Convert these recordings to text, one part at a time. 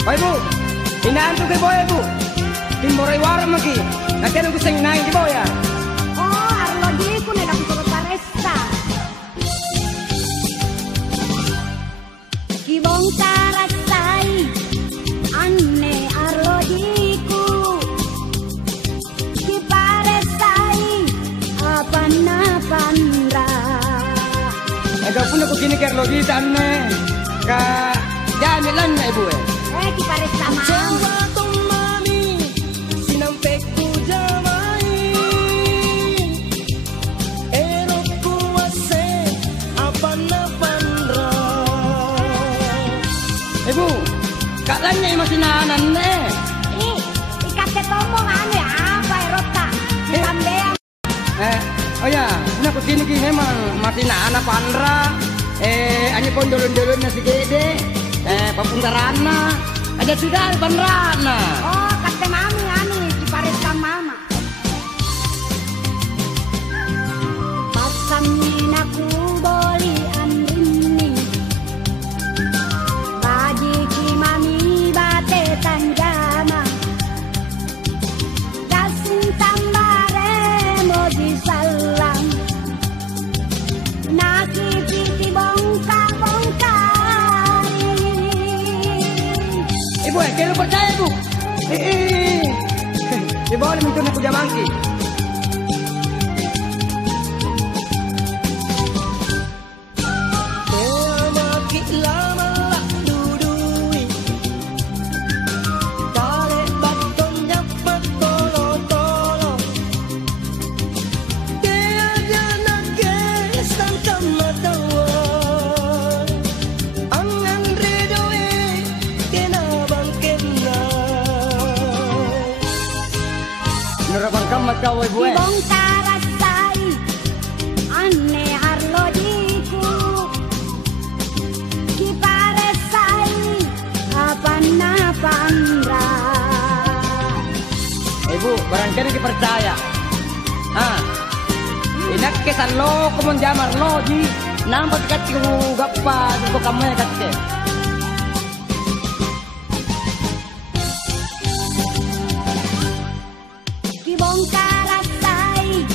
Oh ibu, hinaan tuh ke boya bu. Timboray warang lagi. Nanti aku sing naik di boya. Oh, arlo di ku nek aku suruh paresta. Kibongkar rasai anne arlo diku. Kiparesai apa-napandra. Agak pun aku kini kerlo di sana. Ka jangan lan na ibu eh. Kiparesta mama. Ibu, kak lannya masih nanan eh. Ikat ketomong anu ya, apa erota? Sambean. Oh ya, ini aku sini memang masih nanan pandra. Hanya pondolon-dolon nasi gede. Papuntarana. Ada sudah pandrana. Oh, kate mami anu di paresta mama. Pasamin aku boli andrini. Baji ki mami bate tanjama. Kasin tambare moji salam. Naki piti bongkar-bongkari. Ibu, kalau percaya ibu. Ibu boleh minta aku jamangki. Nurabang kamat kau ibu eh. Kibongkar rasai anne arlo diku. Kiparesai apa-napandra. Ibu, barangkali dipercaya. Inak kesan lo kumon jamar lo di nampak kacau gapa untuk kamu ya kacau. Kibongkar rasai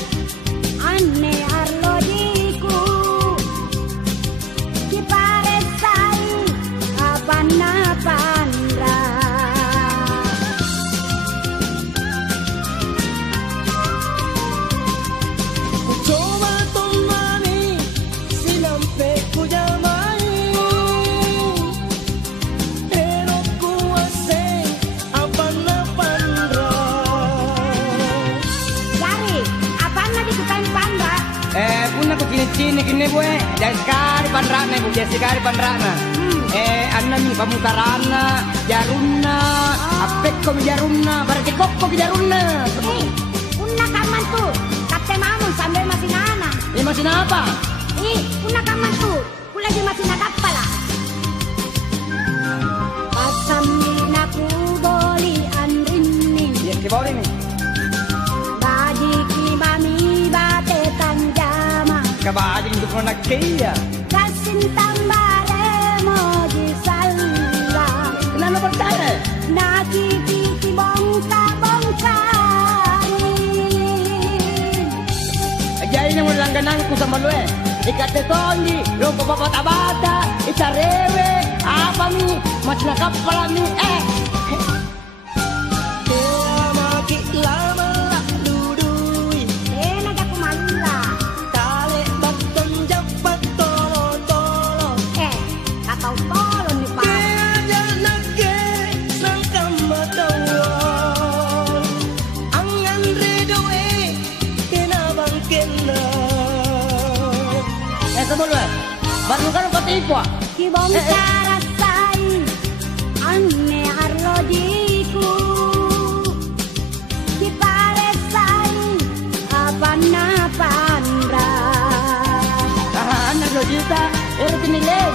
anne arlo diku. Kiparesai apa-napandra. Coba temani sinampe ku jamai. Erokku asing apa-napandra. Jari, apaan lagi sukain panda? Pun aku cini kini bu eh. Jangan sekali pandrana ibu, jangan sekali pandrana. Anna mi pamutarana, jarunna, apek ko jarunna, barang kok jarunna. Una kaman tuh, kate mamun sambil masih nana. Masih apa? Una kaman tuh, kula di masih nakapala. Pasamin aku boli andrini. Ya, boleh nih. Baji ki mami bate tanjama. Kabajing untuk anak kia. Kasin tambare moji salam. Kenapa percaya? Naki piti bongkar-bongkari. Jadi yang langganan ku sama lu eh. Ikate tonji, lo ko bata-bata, itarewe, apa mi, macam kapal mi eh. Sebelum baru kan patipo. Kibongkar rasai anne arlo diku. Kiparesai apa-napandra. Anak lo juta, tinilay.